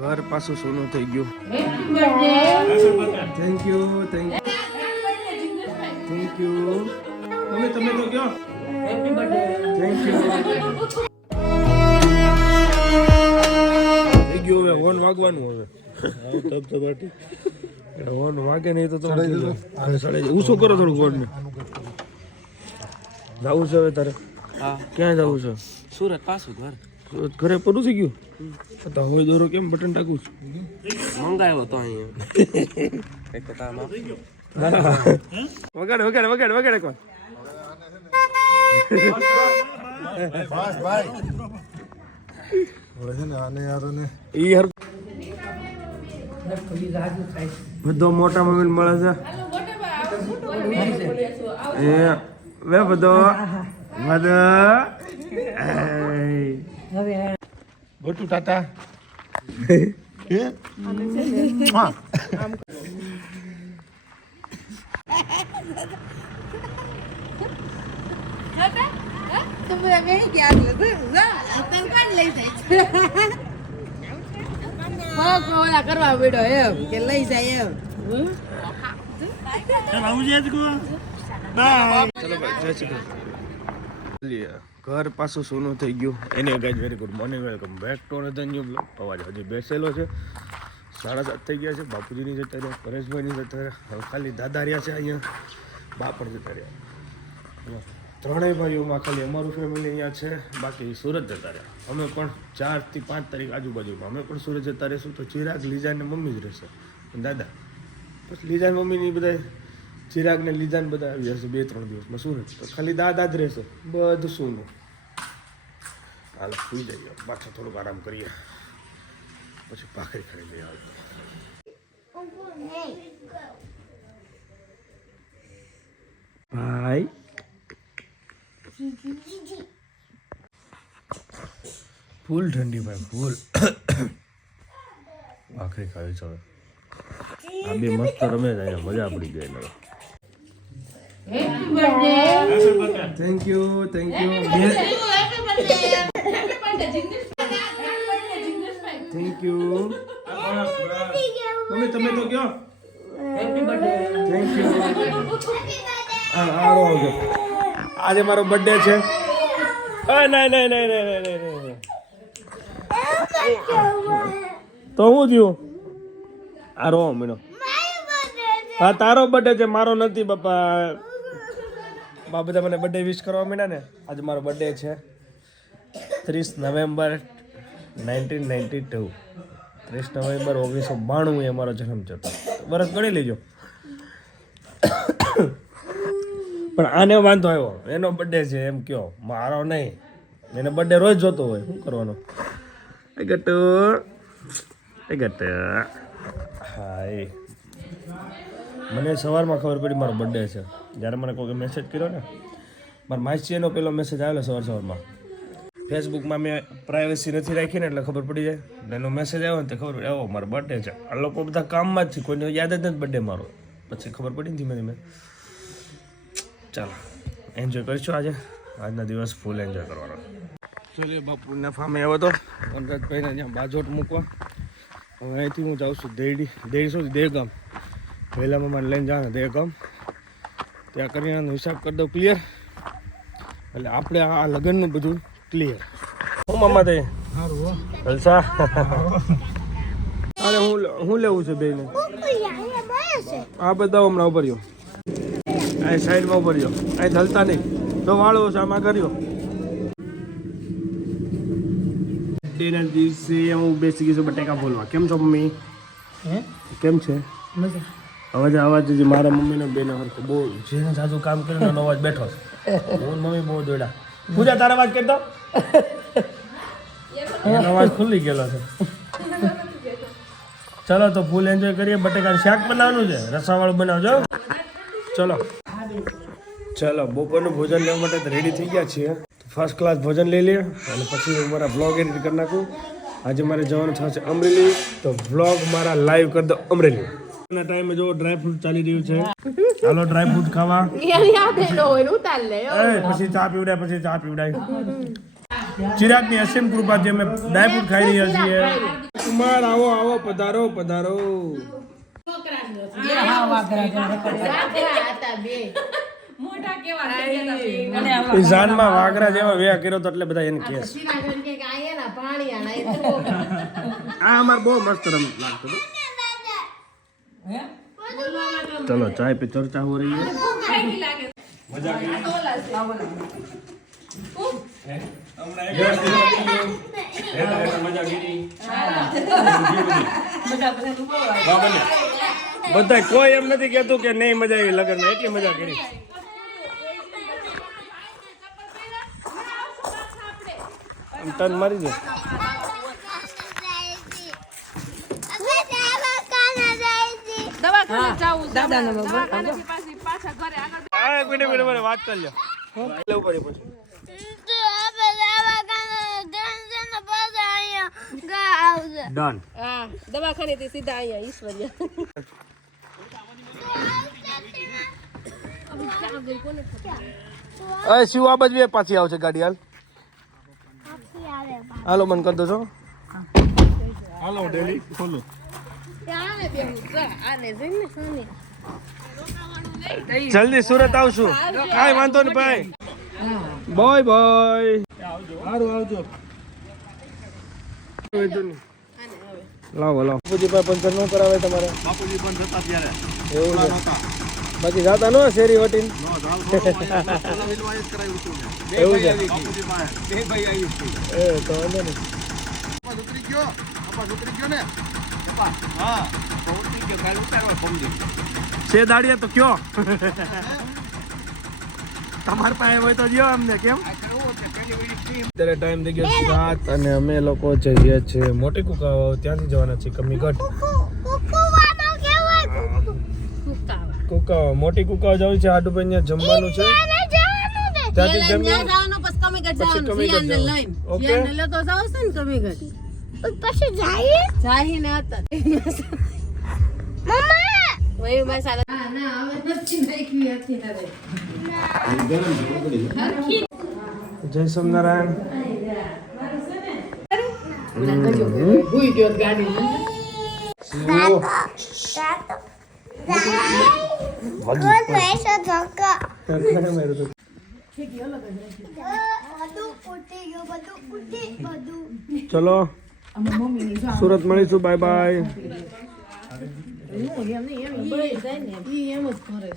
ઘર પાછું સોનું થઈ ગયું. Thank you thank you. Mummy તમે તો કયો થેન્ક યુ. થઈ ગયું હવે હોર્ન વાગવાનું હવે. ધબધબાટી હોર્ન વાગે નહીં તો સડાઈ ઊંચો કરો થોડું હોર્ન ને. જવું છે હવે તારે? હા. ક્યાં જવું છે? સુરત પાછું ઘર. સુરત ઘરે પડું થઈ ગયું તો હવે દોરો કેમ બટન ટાકું છું? મંગાવ્યો તો અહીંયા એક કામ વગાડે વગાડે વગાડે વગાડે કોણ બસ ભાઈ ઓળે ને આને યારોને ઈ હર બધો મોટા મમ્મી મળે છે એ વે બધો ગોટુ ટાટા કરવા પડ્યો એમ કે લઈ જાય એમ. ચલો ભાઈ જય શ્રી કૃષ્ણ. ઘર પાછું સોનું થઈ ગયું એને guys very good morning welcome back to another new blog. અવાજ હજી બેસેલો છે. 7:30 થઈ ગયા છે. બાપુજીની જતા રહ્યા, પરેશભાઈની જતા રહ્યા, હવે ખાલી દાદા રહ્યા છે અહીંયા, બા પણ જતા રહ્યા. ત્રણેય ભાઈઓમાં ખાલી અમારું ફેમિલી અહીંયા છે, બાકી સુરત જતા રહ્યા. અમે પણ 4 થી 5 તારીખ આજુબાજુમાં અમે પણ સુરત જતા રહીશું. તો ચિરાગ લીજા ને મમ્મી જ રહેશે દાદા. પછી લીજા મમ્મીની બધા ચિરાગ ને લીજા ને બધા આવી જશે 2-3 દિવસમાં સુરત. તો ખાલી દાદા જ રહેશે, બધું સુનું. હાલ સુઈ જઈએ, પાછા થોડુંક આરામ કરીએ, પછી ભાખરી ખાઈ લઈએ. ભાઈ ફૂલ ઠંડી ભાઈ ફૂલ. ભાખરી ખાવી છે હવે. આ બે મસ્ત રમે છે અહીંયા, મજા પડી ગઈ. Thank you thank you thank you. Mummy તમે તો કયો થેન્ક યુ. આજે મારો બર્થડે છે. નહીં નહીં નહીં નહીં નહીં નહીં. તો હું થયું? આ રો મીનો. હા તારો બર્થડે છે, મારો નથી બાપા. બા બધા મને બર્થડે વિશ કરવા માંડ્યા ને. આજે મારો બર્થડે છે 30 નવેમ્બર 1992. 30 નવેમ્બર 1992 એ મારો જન્મ છે. વર્ષ ગણી લેજો. પણ આને વાંધો આવ્યો, એનો બર્થડે છે એમ કયો, મારો નહીં. એને બર્થડે રોજ જોતો હોય, શું કરવાનો? એ ગટ હાય. મને સવારમાં ખબર પડી મારો બર્થડે છે જ્યારે મને કોઈ મેસેજ કર્યો ને. મારા માસીનો પેલો મેસેજ આવેલો સવારમાં. ફેસબુકમાં મેં પ્રાઇવસી નથી રાખી ને એટલે ખબર પડી જાય. એનો મેસેજ આવ્યો ને તે ખબર પડી, આવો મારો બર્થડે છે. આ લોકો બધા કામમાં જ છે, કોઈને યાદ જ નથી બર્થડે મારો. પછી ખબર પડી ને ધીમે ધીમે. ચાલો એન્જોય કરીશું આજે. આજના દિવસ ફૂલ એન્જોય કરવાનો. ચલીએ બાપુના ફામે આવ્યો હતો વનરાજભાઈને ત્યાં બાજોટ મૂકવા. હવે અહીંથી હું જાઉં છું દેડી શું દેવગામ. વહેલામાં મારે લઈને જવાના દેવગામ. ત્યાં કરીને હિસાબ કરી દઉં ક્લિયર, એટલે આપણે આ લગ્નનું બધું ક્લિયર. હું મામા તે જલસા. અરે હું લેવું છે બેને? આ બતાવો હમણાં ઉપર ગયો. અહીં સાઈડમાં ઉપર ગયો. અહીં ધલતા નહીં તો વાળો છે આમાં કર્યો. બર્થડેના દિવસે હું બેસી ગઈ છું બટેકા બોલવા. કેમ છો મમ્મી? કેમ છે? અવાજ જે મારા મમ્મીને બેને હરખો બહુ જેને જાજુ કામ કર્યું એનો અવાજ બેઠો છે. હું મમ્મી બહુ દોડ્યા. પૂજા તારા અવાજ કરતો એનો અવાજ ખુલ્લી ગયેલો છે. ચલો તો ફૂલ એન્જોય કરીએ. બટેકાનું શાક બનાવવાનું છે, રસાવાળું બનાવજો. ચલો બપોરનું ભોજન લેવા માટે રેડી થઈ ગયા છીએ. ફર્સ્ટ ક્લાસ ભોજન લઈ લઈએ અને પછી હું મારા બ્લોગ એડિટ કરી નાખું. આજે મારે જવાનું થશે અમરેલી, તો બ્લોગ મારા લાઈવ કરી દો અમરેલી. ટાઈમે જો ડ્રાયફ્રૂટ ચાલી રહ્યું છે. ચાલો ડ્રાયફ્રૂટ ખાવા. પછી ચા પીવડાય. ચિરાગની અસીમ કૃપા જે અમે ડ્રાયફ્રૂટ ખાઈ રહ્યા છીએ. કુમાર આવો આવો પધારો પધારો. એ જાનમાં વાઘરા જેવા વેહ કર્યો તો એટલે બધા એને કહે છે. આ અમાર બહુ મસ્ત રમ લાગતો હતો. ચલો ચાય પે ચર્ચા હો રહી है. બધા કોઈ એમ નથી કેતું કે નહીં મજા આવી લગન માં, એટલી મજા કરી. આમ ટન મારી દે. હા, એક મિનિટ વાત કરી લો. લેવું પડે પછી. ડન. દવાખાને થી સીધા અહીંયા ઈશ્વરિયા અરે શિવ આ બાજુ પાછી આવશે ગાડી. હાલ હાલો, મન કરી દો છો. હાલો ડેલી ખોલો. જલ્દી સુરત આવશું. કાંઈ વાંધો નહીં ભાઈ. Bye bye. સારું આવજો. લાવો લાવો. બાપુજી ભાઈ પંચર નો કરાવે તમારે? બાપુજી પણ જતા ત્યારે એવું છે. બાકી જાતા નો શેરી વટીને? એવું છે. એ તો વાંધો નહીં. ઉતરી ગયો ને છે દાડિયા તો કયો તમાર પાસે હોય તો દયો અમને. કેમ અત્યારે ટાઈમ થઈ ગયો 7 અને અમે લોકો જઈએ છીએ મોટી કુકાવા. ત્યાંથી જવાના છીએ કમીઘટ. કુકાવા મોટી કુકાવા જવું છે. આડુ ભાઈ ત્યાં જમવાનું છે. ત્યાંથી જમી પછી કમીઘટ જવાનું. ઓકે પછી જાય ને હતા વહી મેં સારા ના હવે નથી નાખી અત્યારે. જય સ્વામિનારાયણ. ભૂઈ ગયો ગાડી ચલો સુરત મળીશું. Bye bye. એમ જ કરે